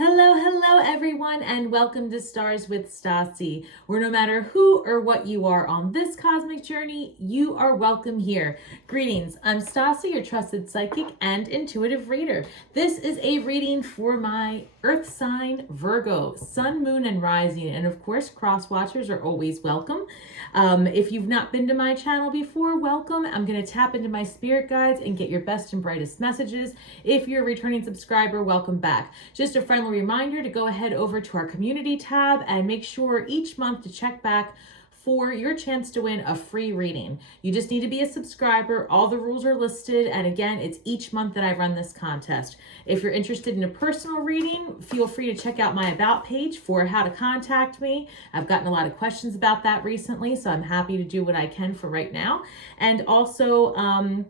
Hello everyone, and welcome to Stars with Stasi, where no matter who or what you are on this cosmic journey, you are welcome here. Greetings, I'm Stasi, your trusted psychic and intuitive reader. This is a reading for my Earth sign, Virgo, Sun, Moon, and Rising, and of course, cross watchers are always welcome. If you've not been to my channel before, welcome. I'm going to tap into my spirit guides and get your best and brightest messages. If you're a returning subscriber, welcome back. Just a friendly reminder to go ahead over to our community tab and make sure each month to check back for your chance to win a free reading. You just need to be a subscriber. All the rules are listed, and again, it's each month that I run this contest. If you're interested in a personal reading, feel free to check out my about page for how to contact me. I've gotten a lot of questions about that recently, so I'm happy to do what I can for right now. And also,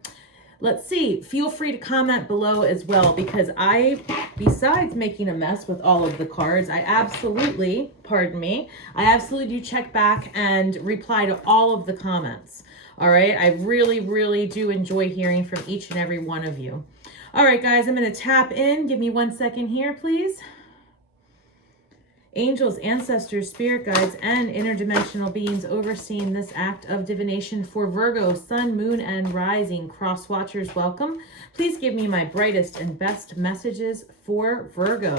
let's see, feel free to comment below as well, because besides making a mess with all of the cards, I absolutely do check back and reply to all of the comments. All right, I really do enjoy hearing from each and every one of you. All right, guys, I'm going to tap in. Give me 1 second here, please. Angels, ancestors, spirit guides, and interdimensional beings overseeing this act of divination for Virgo, Sun, Moon, and Rising. Cross watchers, welcome. Please give me my brightest and best messages for Virgo.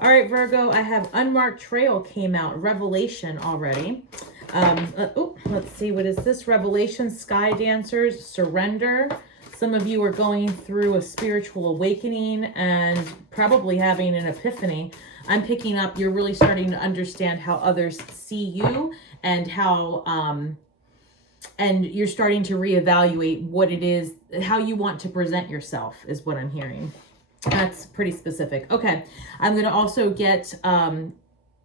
All right, Virgo, I have Unmarked Trail came out, Revelation already. Let's see, what is this? Revelation, Sky Dancers, Surrender. Some of you are going through a spiritual awakening and probably having an epiphany. I'm picking up, you're really starting to understand how others see you and how, and you're starting to reevaluate what it is, how you want to present yourself is what I'm hearing. That's pretty specific. Okay. I'm going to also get,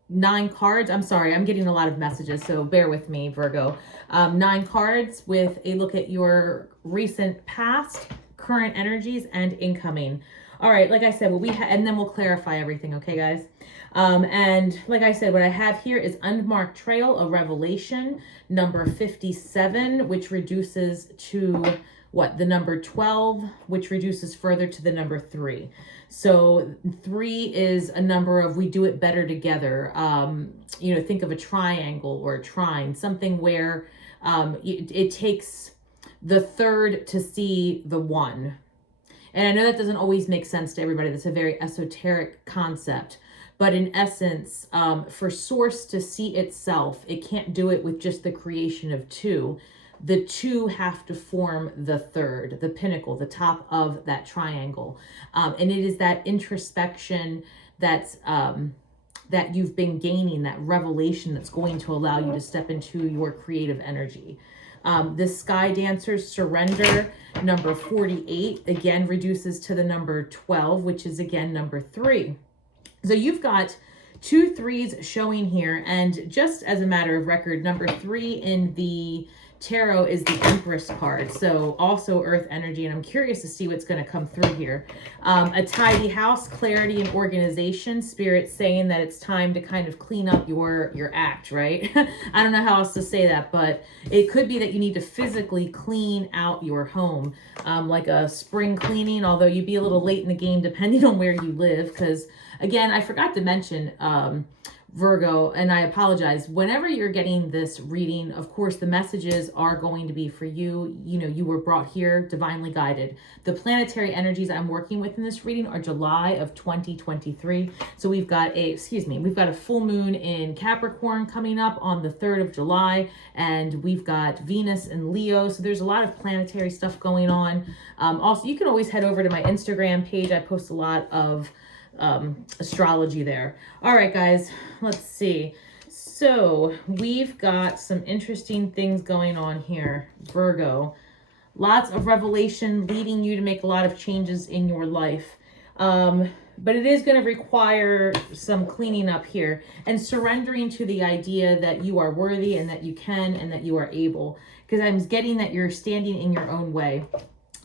9 cards. I'm sorry, I'm getting a lot of messages, so bear with me, Virgo. 9 cards with a look at your recent past, current energies, and incoming. All right, like I said, and then we'll clarify everything, okay, guys? And like I said, what I have here is Unmarked Trail, a Revelation, number 57, which reduces to the number 12, which reduces further to the number 3. So 3 is a number of we do it better together. Think of a triangle or a trine, something where it takes the third to see the one. And I know that doesn't always make sense to everybody. That's a very esoteric concept. But in essence, for source to see itself, it can't do it with just the creation of 2. The 2 have to form the third, the pinnacle, the top of that triangle. And it is that introspection that you've been gaining, that revelation that's going to allow you to step into your creative energy. The Sky Dancers Surrender, number 48, again reduces to the number 12, which is again number 3. So you've got 2 3s showing here, and just as a matter of record, number 3 in the tarot is the Empress card, so also earth energy, and I'm curious to see what's going to come through here. A tidy house, clarity and organization, spirit saying that it's time to kind of clean up your act, right? I don't know how else to say that, but it could be that you need to physically clean out your home, like a spring cleaning, although you'd be a little late in the game depending on where you live, because again, I forgot to mention, Virgo, and I apologize, whenever you're getting this reading, of course, the messages are going to be for you. You were brought here divinely guided. The planetary energies I'm working with in this reading are July of 2023. So we've got a full moon in Capricorn coming up on the 3rd of July, and we've got Venus and Leo. So there's a lot of planetary stuff going on. Also, you can always head over to my Instagram page. I post a lot of astrology there. All right, guys, let's see. So we've got some interesting things going on here, Virgo. Lots of revelation leading you to make a lot of changes in your life. But it is going to require some cleaning up here and surrendering to the idea that you are worthy and that you can and that you are able, because I'm getting that you're standing in your own way.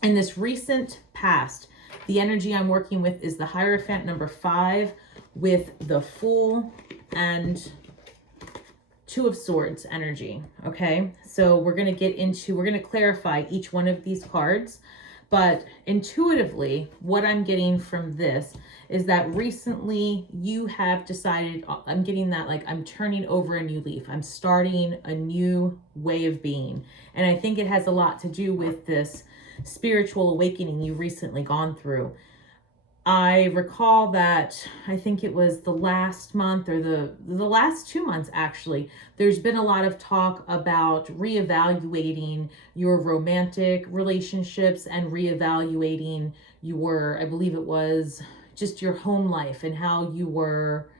In this recent past, the energy I'm working with is the Hierophant, number 5, with the Fool and 2 of Swords energy. Okay, so we're going to clarify each one of these cards. But intuitively, what I'm getting from this is that recently you have decided, I'm getting that like I'm turning over a new leaf. I'm starting a new way of being. And I think it has a lot to do with this spiritual awakening you've recently gone through. I recall that I think it was the last month or the last 2 months actually, there's been a lot of talk about reevaluating your romantic relationships and reevaluating your, I believe it was just your home life and how you were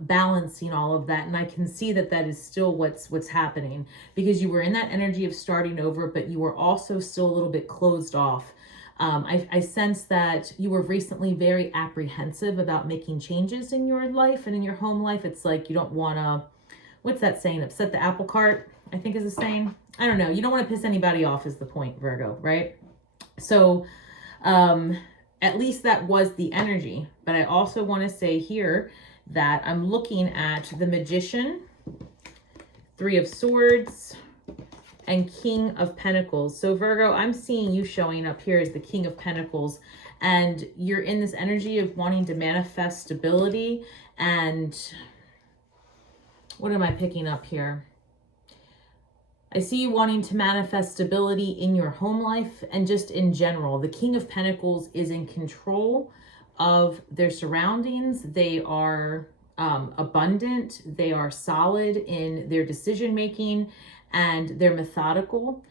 balancing all of that. And I can see that that is still what's happening, because you were in that energy of starting over, but you were also still a little bit closed off. I sense that you were recently very apprehensive about making changes in your life and in your home life. It's like you don't want to, what's that saying? Upset the apple cart, I think is the saying. I don't know. You don't want to piss anybody off is the point, Virgo, right? So at least that was the energy. But I also want to say here that I'm looking at the Magician, Three of Swords, and King of Pentacles. So Virgo, I'm seeing you showing up here as the King of Pentacles, and you're in this energy of wanting to manifest stability. And what am I picking up here? I see you wanting to manifest stability in your home life and just in general. The King of Pentacles is in control of their surroundings. They are abundant. They are solid in their decision making, and they're methodical,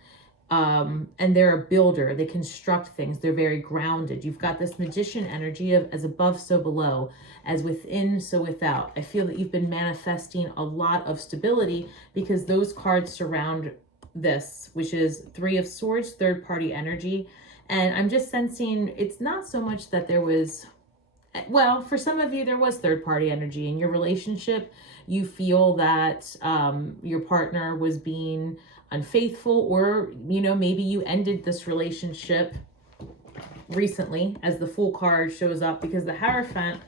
and they're a builder. They construct things. They're very grounded. You've got this Magician energy of as above, so below, as within, so without. I feel that you've been manifesting a lot of stability because those cards surround this, which is Three of Swords, third party energy. And I'm just sensing it's not so much that there was, well, for some of you, there was third party energy in your relationship. You feel that your partner was being unfaithful, or, you know, maybe you ended this relationship recently, as the Fool card shows up, because the Hierophant,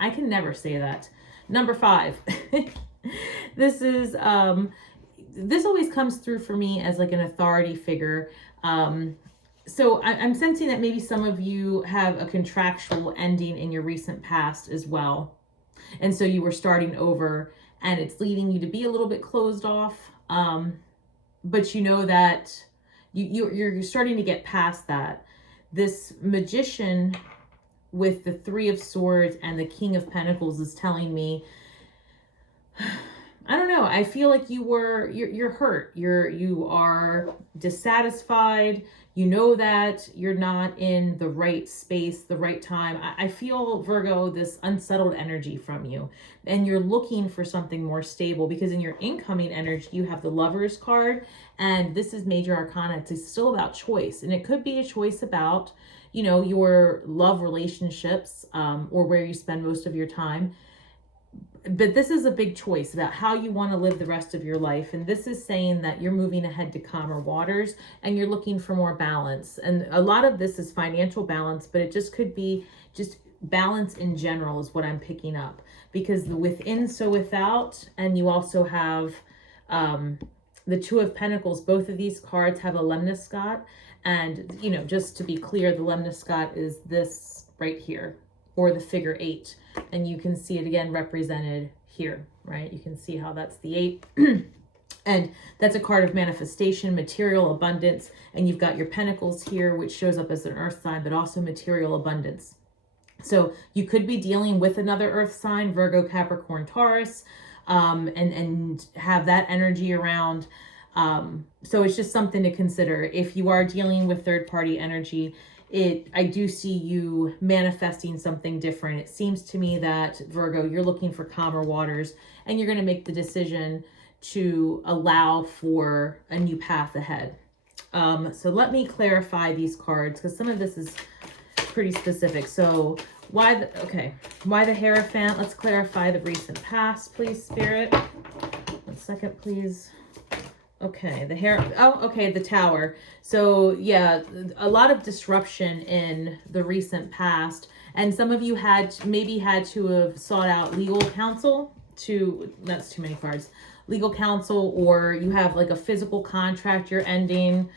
I can never say that. Number 5. This is, this always comes through for me as like an authority figure. So I'm sensing that maybe some of you have a contractual ending in your recent past as well. And so you were starting over, and it's leading you to be a little bit closed off. But you know that you're starting to get past that. This Magician with the Three of Swords and the King of Pentacles is telling me, I don't know, I feel like you're hurt. You are dissatisfied. You know that you're not in the right space, the right time. I feel, Virgo, this unsettled energy from you, and you're looking for something more stable, because in your incoming energy, you have the Lovers card, and this is Major Arcana. It's still about choice, and it could be a choice about, you know, your love relationships, or where you spend most of your time. But this is a big choice about how you want to live the rest of your life. And this is saying that you're moving ahead to calmer waters and you're looking for more balance. And a lot of this is financial balance, but it just could be just balance in general is what I'm picking up. Because the within, so without, and you also have the Two of Pentacles. Both of these cards have a lemniscate. And, you know, just to be clear, the lemniscate is this right here, or the figure 8. And you can see it again represented here, right? You can see how that's the 8. And that's a card of manifestation, material abundance. And you've got your pentacles here, which shows up as an earth sign, but also material abundance. So you could be dealing with another earth sign, Virgo, Capricorn, Taurus, and have that energy around. So it's just something to consider. If you are dealing with third party energy, I do see you manifesting something different. It seems to me that, Virgo, you're looking for calmer waters, and you're going to make the decision to allow for a new path ahead. So let me clarify these cards, because some of this is pretty specific. So why the Hierophant? Let's clarify the recent past, please, Spirit. 1 second, please. Okay, the Tower. So yeah, a lot of disruption in the recent past, and some of you maybe had to have sought out legal counsel that's too many cards. Legal counsel, or you have like a physical contract you're ending.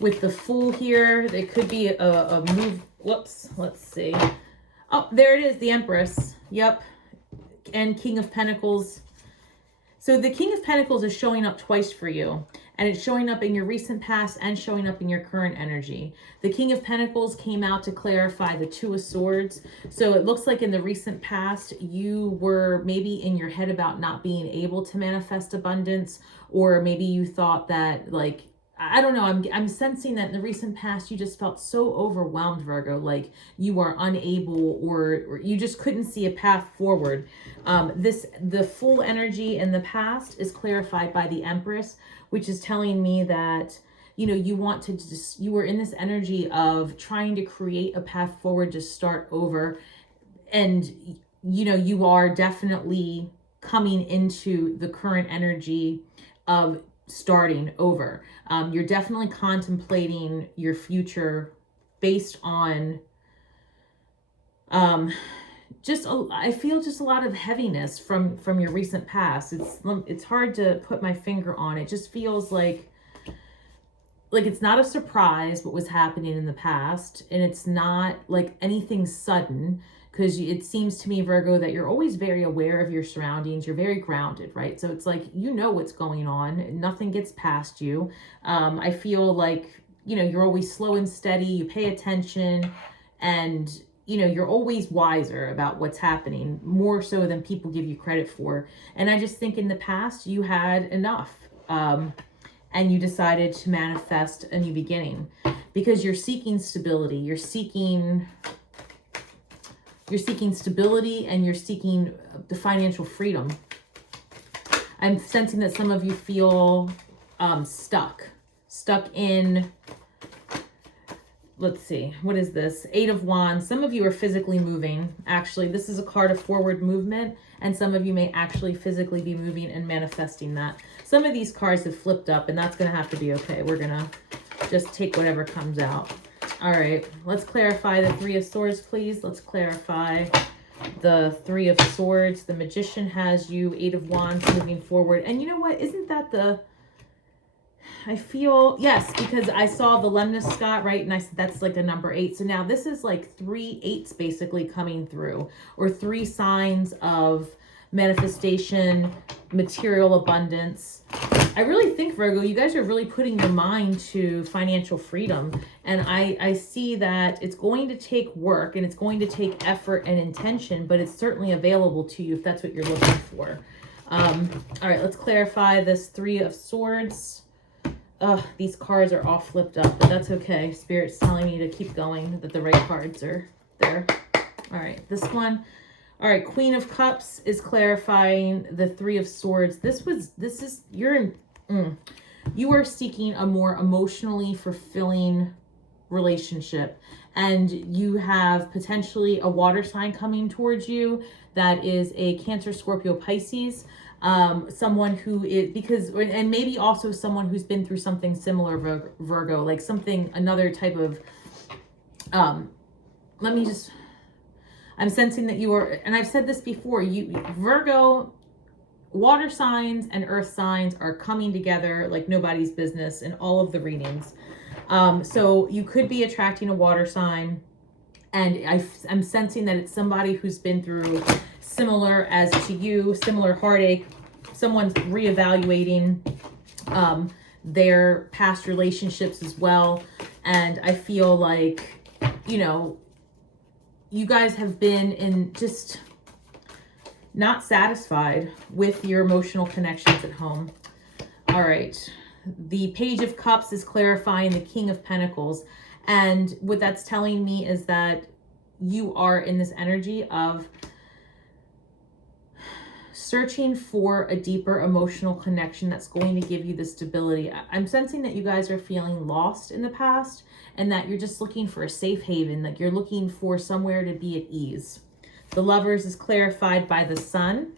with the Fool here. It could be a move. Whoops. Let's see. Oh, there it is. The Empress. Yep. And King of Pentacles. So the King of Pentacles is showing up twice for you. And it's showing up in your recent past and showing up in your current energy. The King of Pentacles came out to clarify the Two of Swords. So it looks like in the recent past, you were maybe in your head about not being able to manifest abundance, or maybe you thought that, like, I don't know, I'm sensing that in the recent past, you just felt so overwhelmed, Virgo, like you are unable, or you just couldn't see a path forward. The Full energy in the past is clarified by the Empress, which is telling me that, you know, you want to just, you were in this energy of trying to create a path forward, to start over. And, you know, you are definitely coming into the current energy of starting over. You're definitely contemplating your future based on, I feel just a lot of heaviness from your recent past. It's hard to put my finger on. It just feels like it's not a surprise what was happening in the past, and it's not like anything sudden, because it seems to me, Virgo, that you're always very aware of your surroundings. You're very grounded, right? So it's like, you know what's going on. Nothing gets past you. I feel like, you know, you're always slow and steady. You pay attention, and, you know, you're always wiser about what's happening, more so than people give you credit for. And I just think in the past you had enough, and you decided to manifest a new beginning, because you're seeking stability. You're seeking stability, and you're seeking the financial freedom. I'm sensing that some of you feel stuck in, let's see, what is this? 8 of Wands. Some of you are physically moving. Actually, this is a card of forward movement, and some of you may actually physically be moving and manifesting that. Some of these cards have flipped up, and that's going to have to be okay. We're going to just take whatever comes out. All right, let's clarify the Three of Swords, please. Let's clarify the Three of Swords. The Magician has you, 8 of Wands, moving forward. And you know what? Isn't that the... I feel... Yes, because I saw the Lemnis Scott, right? And I said that's like the number 8. So now this is like 3 8s basically coming through, or 3 signs of manifestation, material abundance. I really think, Virgo, you guys are really putting your mind to financial freedom. And I see that it's going to take work, and it's going to take effort and intention, but it's certainly available to you if that's what you're looking for. All right, let's clarify this Three of Swords. These cards are all flipped up, but that's okay. Spirit's telling me to keep going, that the right cards are there. All right, this one. All right, Queen of Cups is clarifying the Three of Swords. You are seeking a more emotionally fulfilling relationship, and you have potentially a water sign coming towards you that is a Cancer, Scorpio, Pisces. Someone who is, and maybe also someone who's been through something similar, Virgo, like another type of, I'm sensing that you are, and I've said this before, Virgo, water signs and earth signs are coming together like nobody's business in all of the readings. So you could be attracting a water sign, and I'm sensing that it's somebody who's been through similar as to you, similar heartache. Someone's reevaluating their past relationships as well. And I feel like, you know, you guys have been in just not satisfied with your emotional connections at home. All right. The Page of Cups is clarifying the King of Pentacles. And what that's telling me is that you are in this energy of searching for a deeper emotional connection that's going to give you the stability. I'm sensing that you guys are feeling lost in the past, and that you're just looking for a safe haven, like you're looking for somewhere to be at ease. The Lovers is clarified by the Sun.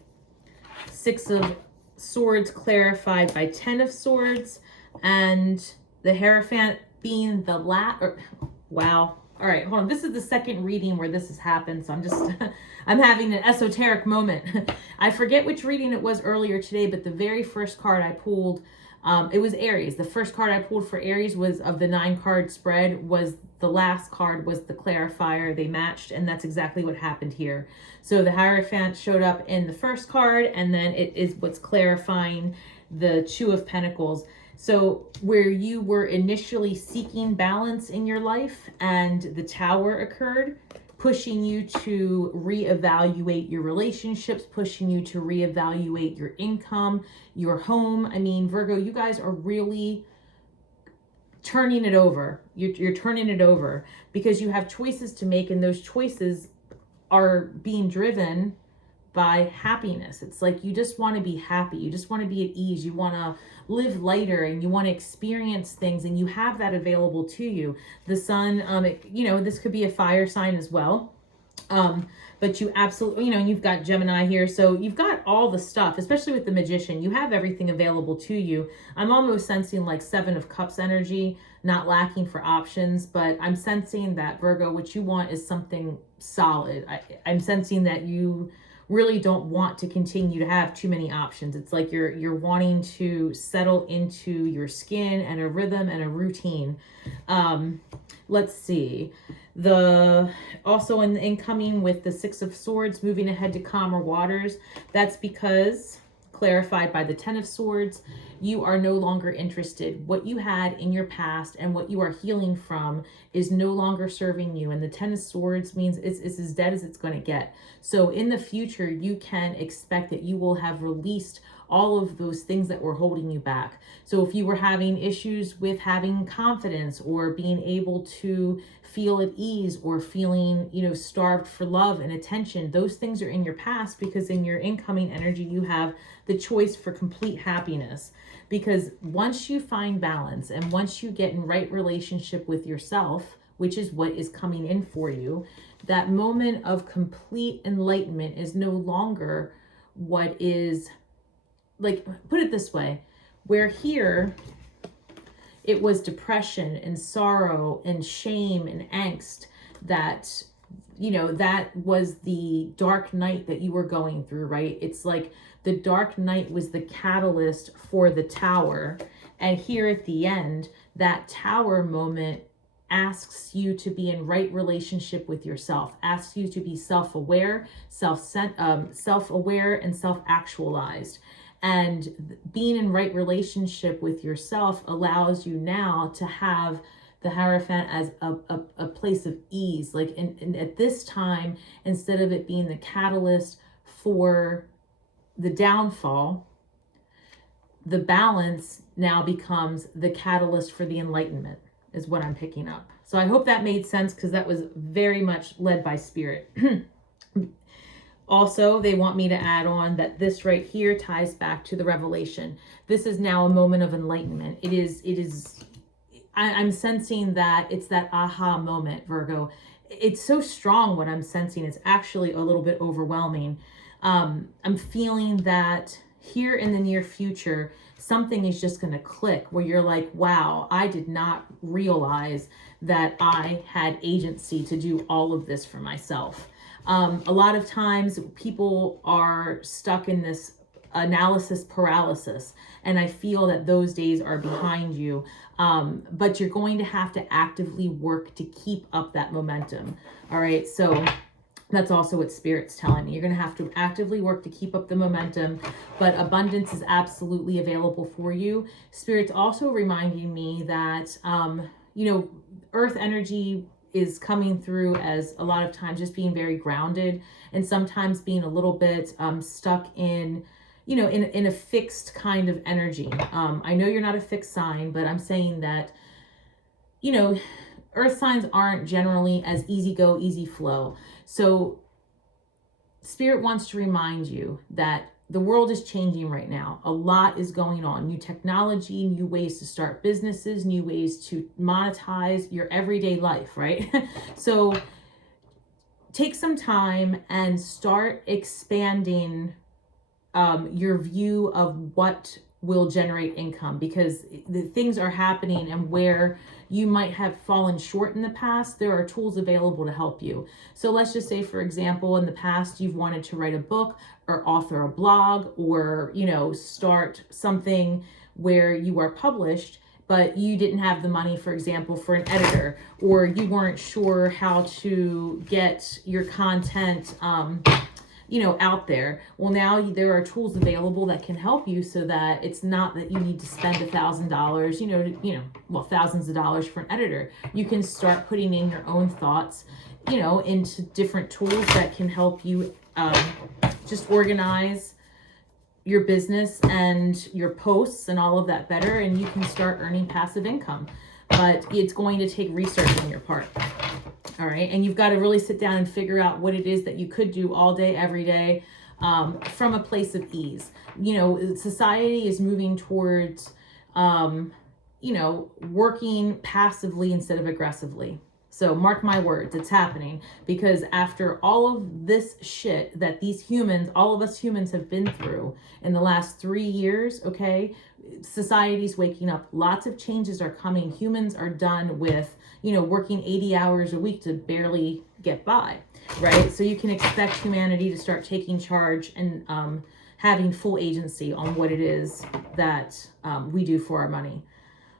6 of Swords clarified by 10 of Swords, and the Hierophant being the wow. All right, hold on. This is the second reading where this has happened, so I'm having an esoteric moment. I forget which reading it was earlier today, but the very first card I pulled It was Aries. The first card I pulled for Aries was of the 9-card spread, was the last card was the clarifier. They matched, and that's exactly what happened here. So the Hierophant showed up in the first card, and then it is what's clarifying the Two of Pentacles. So where you were initially seeking balance in your life and the Tower occurred, pushing you to reevaluate your relationships, pushing you to reevaluate your income, your home. I mean, Virgo, you guys are really turning it over. You're turning it over because you have choices to make, and those choices are being driven by happiness. It's like you just want to be happy. You just want to be at ease. You want to live lighter, and you want to experience things, and you have that available to you. The sun, this could be a fire sign as well. But you absolutely, you've got Gemini here. So you've got all the stuff, especially with the Magician. You have everything available to you. I'm almost sensing like 7 of Cups energy, not lacking for options, but I'm sensing that, Virgo, what you want is something solid. I'm sensing that you really don't want to continue to have too many options. It's like you're wanting to settle into your skin and a rhythm and a routine. Let's see. Also in the incoming with the 6 of Swords, moving ahead to calmer waters. That's because, clarified by the 10 of Swords, you are no longer interested. What you had in your past and what you are healing from is no longer serving you. And the 10 of Swords means it's as dead as it's going to get. So in the future, you can expect that you will have released all of those things that were holding you back. So if you were having issues with having confidence or being able to feel at ease or feeling, starved for love and attention, those things are in your past, because in your incoming energy, you have the choice for complete happiness. Because once you find balance and once you get in right relationship with yourself, which is what is coming in for you, that moment of complete enlightenment is no longer what is, like, put it this way, where here it was depression and sorrow and shame and angst that, that was the dark night that you were going through, right? It's like the dark night was the catalyst for the Tower. And here at the end, that Tower moment asks you to be in right relationship with yourself, asks you to be self-aware, self-aware and self-actualized. And being in right relationship with yourself allows you now to have the Hierophant as a place of ease. Like in at this time, instead of it being the catalyst for the downfall, the balance now becomes the catalyst for the enlightenment, is what I'm picking up. So I hope that made sense, because that was very much led by Spirit. Also, they want me to add on that this right here ties back to the revelation. This is now a moment of enlightenment. I'm sensing that it's that aha moment, Virgo. It's so strong what I'm sensing. It's actually a little bit overwhelming. I'm feeling that here in the near future, something is just going to click where you're like, wow, I did not realize that I had agency to do all of this for myself. A lot of times people are stuck in this analysis paralysis, and I feel that those days are behind you. But you're going to have to actively work to keep up that momentum. All right. So that's also what Spirit's telling me. You're going to have to actively work to keep up the momentum, but abundance is absolutely available for you. Spirit's also reminding me that, earth energy is coming through as a lot of times just being very grounded, and sometimes being a little bit stuck in, in a fixed kind of energy. I know you're not a fixed sign, but I'm saying that, earth signs aren't generally as easy go, easy flow. So Spirit wants to remind you that the world is changing right now. A lot is going on. New technology, new ways to start businesses, new ways to monetize your everyday life, right? So take some time and start expanding your view of what will generate income, because the things are happening, and where you might have fallen short in the past, there are tools available to help you. So let's just say, for example, in the past, you've wanted to write a book or author a blog, or, start something where you are published, but you didn't have the money, for example, for an editor, or you weren't sure how to get your content, out there. Well, now there are tools available that can help you, so that it's not that you need to spend $1,000, thousands of dollars for an editor. You can start putting in your own thoughts, into different tools that can help you just organize your business and your posts and all of that better, and you can start earning passive income. But it's going to take research on your part. All right. And you've got to really sit down and figure out what it is that you could do all day, every day, from a place of ease. Society is moving towards, working passively instead of aggressively. So mark my words, it's happening, because after all of this shit that all of us humans have been through in the last 3 years, okay, society's waking up. Lots of changes are coming. Humans are done with, working 80 hours a week to barely get by, right? So you can expect humanity to start taking charge and having full agency on what it is that we do for our money.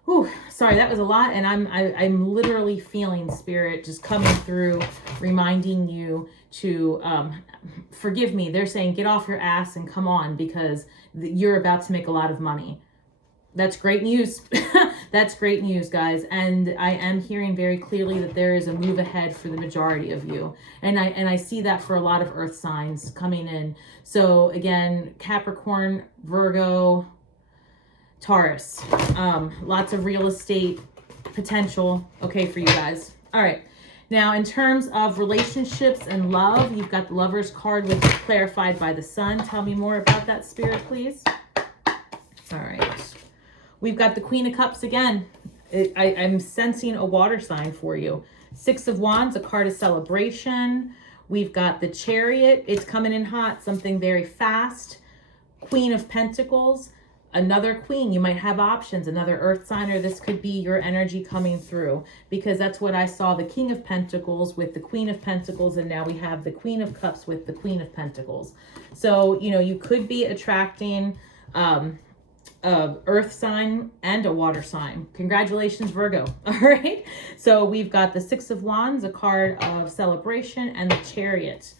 Whew, sorry, that was a lot, and I'm literally feeling Spirit just coming through, reminding you to forgive me. They're saying get off your ass and come on, because you're about to make a lot of money. That's great news. That's great news, guys. And I am hearing very clearly that there is a move ahead for the majority of you, and I see that for a lot of earth signs coming in. So again, Capricorn, Virgo, Taurus, lots of real estate potential, okay, for you guys. All right. Now, in terms of relationships and love, you've got the Lover's card with clarified by the Sun. Tell me more about that, Spirit, please. All right. We've got the Queen of Cups again. I'm sensing a water sign for you. Six of Wands, a card of celebration. We've got the Chariot. It's coming in hot, something very fast. Queen of Pentacles. Another queen. You might have options, another earth sign, or this could be your energy coming through, because that's what I saw, the King of Pentacles with the Queen of Pentacles, and now we have the Queen of Cups with the Queen of Pentacles. So, you could be attracting a earth sign and a water sign. Congratulations, Virgo. All right. So we've got the Six of Wands, a card of celebration, and the Chariot.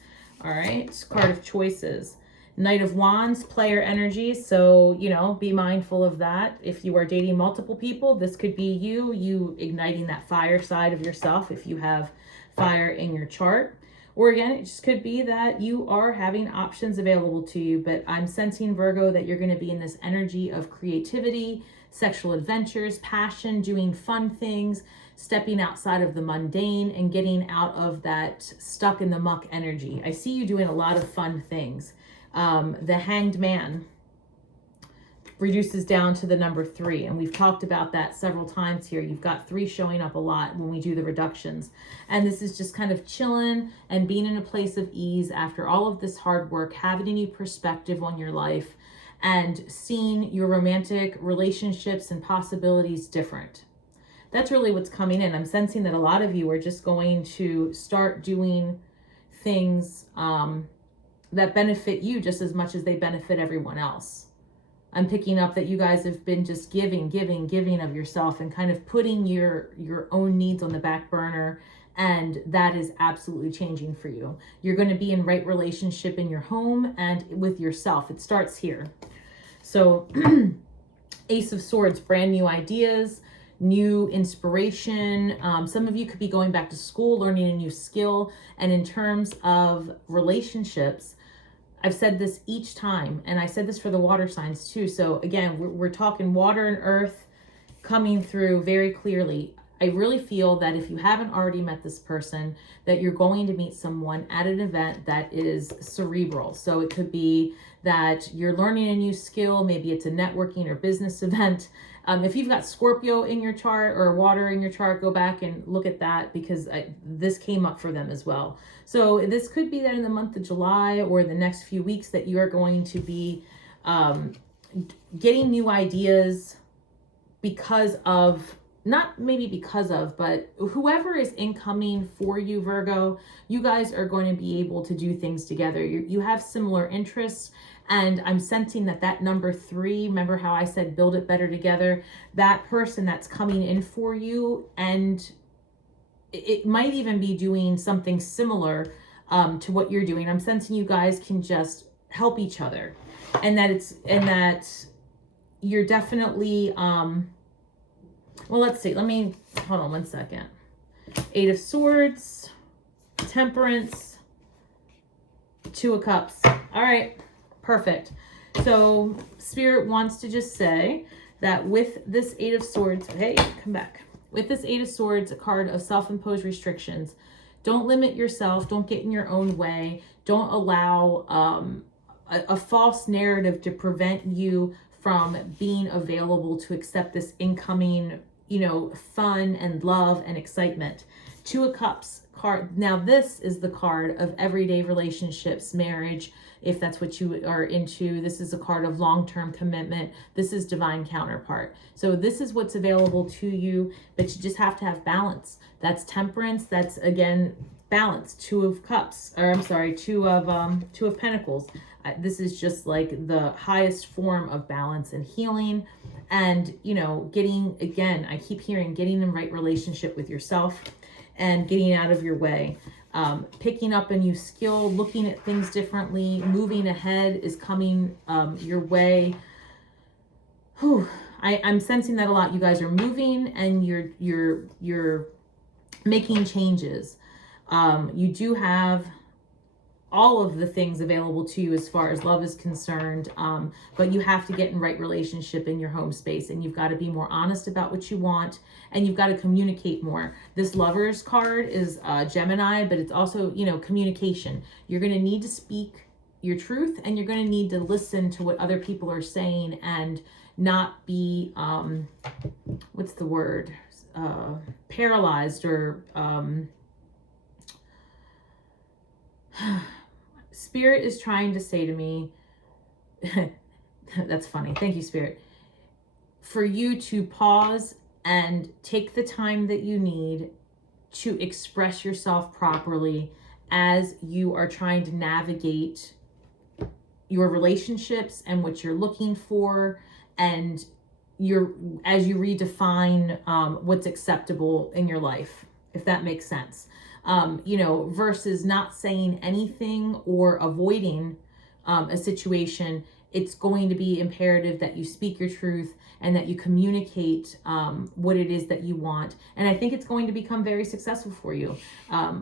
All right. Card of choices. Knight of Wands, player energy. So, be mindful of that. If you are dating multiple people, this could be you igniting that fire side of yourself if you have fire in your chart. Or again, it just could be that you are having options available to you. But I'm sensing, Virgo, that you're going to be in this energy of creativity, sexual adventures, passion, doing fun things, stepping outside of the mundane and getting out of that stuck in the muck energy. I see you doing a lot of fun things. The Hanged Man reduces down to the number 3, and we've talked about that several times here. You've got 3 showing up a lot when we do the reductions, and this is just kind of chilling and being in a place of ease after all of this hard work, having a new perspective on your life and seeing your romantic relationships and possibilities different. That's really what's coming in. I'm sensing that a lot of you are just going to start doing things that benefit you just as much as they benefit everyone else. I'm picking up that you guys have been just giving of yourself and kind of putting your own needs on the back burner, and that is absolutely changing for you. You're going to be in right relationship in your home and with yourself. It starts here. So Ace of Swords, brand new ideas, new inspiration. Some of you could be going back to school, learning a new skill. And in terms of relationships, I've said this each time, and I said this for the water signs too. So again, we're talking water and earth coming through very clearly. I really feel that if you haven't already met this person, that you're going to meet someone at an event that is cerebral. So it could be that you're learning a new skill. Maybe it's a networking or business event. If you've got Scorpio in your chart or water in your chart, go back and look at that, because this came up for them as well. So this could be that in the month of July or the next few weeks that you are going to be getting new ideas because of not maybe because of, but whoever is incoming for you, Virgo, you guys are going to be able to do things together. You have similar interests, and I'm sensing that that number 3, remember how I said build it better together, that person that's coming in for you, and it might even be doing something similar to what you're doing. I'm sensing you guys can just help each other, and that you're definitely well, let's see. Let me hold on one second. 8 of Swords, Temperance, 2 of Cups. All right, perfect. So Spirit wants to just say that with this 8 of Swords, hey, come back. With this 8 of Swords, a card of self-imposed restrictions. Don't limit yourself. Don't get in your own way. Don't allow a false narrative to prevent you from being available to accept this incoming, fun and love and excitement. 2 of Cups card. Now this is the card of everyday relationships, marriage, if that's what you are into. This is a card of long-term commitment. This is divine counterpart. So this is what's available to you, but you just have to have balance. That's Temperance. That's, again, balance. 2 of Cups, or I'm sorry, 2 of Pentacles. This is just like the highest form of balance and healing, and getting, again, I keep hearing, getting in right relationship with yourself and getting out of your way. Picking up a new skill, looking at things differently, moving ahead is coming your way. Whew. I'm sensing that a lot. You guys are moving and you're making changes. You do have all of the things available to you as far as love is concerned, but you have to get in right relationship in your home space, and you've got to be more honest about what you want, and you've got to communicate more. This Lovers card is Gemini, but it's also, communication. You're going to need to speak your truth, and you're going to need to listen to what other people are saying and not be, what's the word, paralyzed or... Spirit is trying to say to me, that's funny. Thank you, Spirit. For you to pause and take the time that you need to express yourself properly as you are trying to navigate your relationships and what you're looking for, and as you redefine what's acceptable in your life, if that makes sense. Versus not saying anything or avoiding a situation. It's going to be imperative that you speak your truth and that you communicate what it is that you want. And I think it's going to become very successful for you.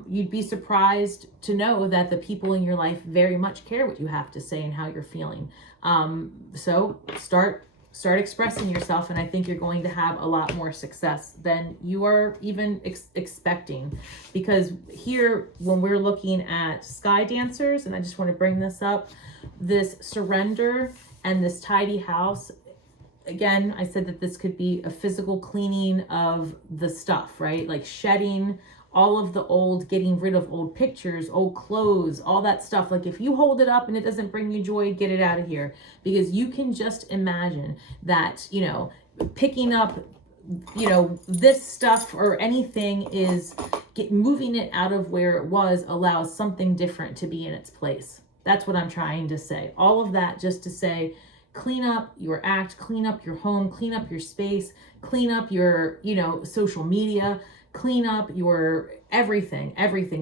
You'd be surprised to know that the people in your life very much care what you have to say and how you're feeling. So start expressing yourself, and I think you're going to have a lot more success than you are even expecting. Because here, when we're looking at Sky Dancers, and I just want to bring this up, this surrender and this tidy house, again, I said that this could be a physical cleaning of the stuff, right? Like shedding all of the old, getting rid of old pictures, old clothes, all that stuff. Like if you hold it up and it doesn't bring you joy, get it out of here. Because you can just imagine that, picking up, this stuff or anything is moving it out of where it was, allows something different to be in its place. That's what I'm trying to say. All of that just to say, clean up your act, clean up your home, clean up your space, clean up your, social media, clean up your everything,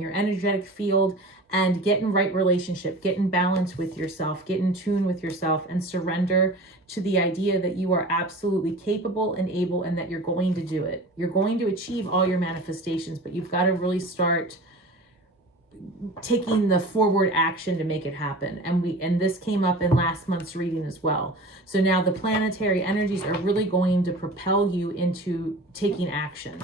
your energetic field, and get in right relationship, get in balance with yourself, get in tune with yourself, and surrender to the idea that you are absolutely capable and able, and that you're going to do it. You're going to achieve all your manifestations, but you've got to really start taking the forward action to make it happen. And this came up in last month's reading as well. So now the planetary energies are really going to propel you into taking action.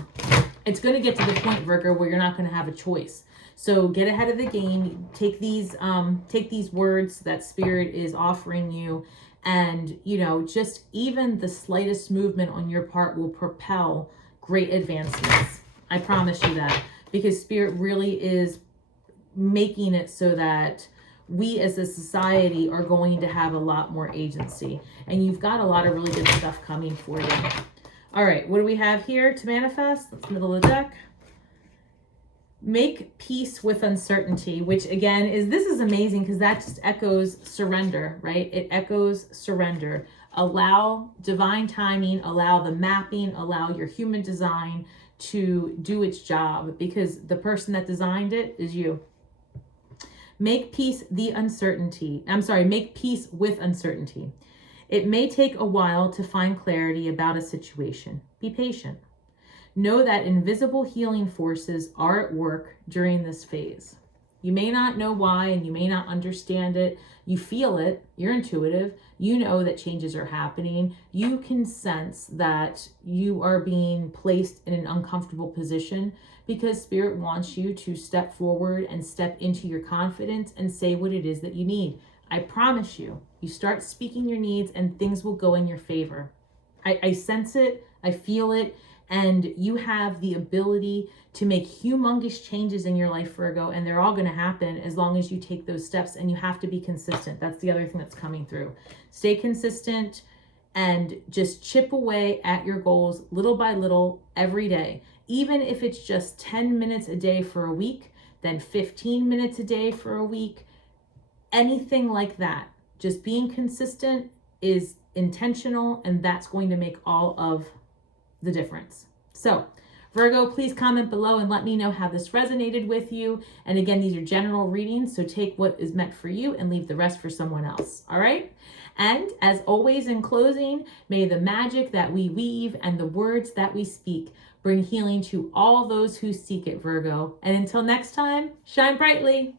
It's going to get to the point, Virgo, where you're not going to have a choice. So get ahead of the game. Take these words that Spirit is offering you, and just even the slightest movement on your part will propel great advancements. I promise you that, because Spirit really is making it so that we as a society are going to have a lot more agency, and you've got a lot of really good stuff coming for you. All right, what do we have here to manifest? That's the middle of the deck. Make peace with uncertainty, which again this is amazing because that just echoes surrender, right? It echoes surrender. Allow divine timing, allow the mapping, allow your human design to do its job, because the person that designed it is you. Make peace with uncertainty. It may take a while to find clarity about a situation. Be patient. Know that invisible healing forces are at work during this phase. You may not know why, and you may not understand it. You feel it. You're intuitive. You know that changes are happening. You can sense that you are being placed in an uncomfortable position, because Spirit wants you to step forward and step into your confidence and say what it is that you need. I promise you, you start speaking your needs and things will go in your favor. I sense it. I feel it. And you have the ability to make humongous changes in your life, Virgo, and they're all going to happen as long as you take those steps, and you have to be consistent. That's the other thing that's coming through. Stay consistent and just chip away at your goals little by little every day. Even if it's just 10 minutes a day for a week, then 15 minutes a day for a week, anything like that. Just being consistent is intentional, and that's going to make all of the difference. So Virgo, please comment below and let me know how this resonated with you. And again, these are general readings, so take what is meant for you and leave the rest for someone else. All right. And as always, in closing, may the magic that we weave and the words that we speak bring healing to all those who seek it, Virgo. And until next time, shine brightly.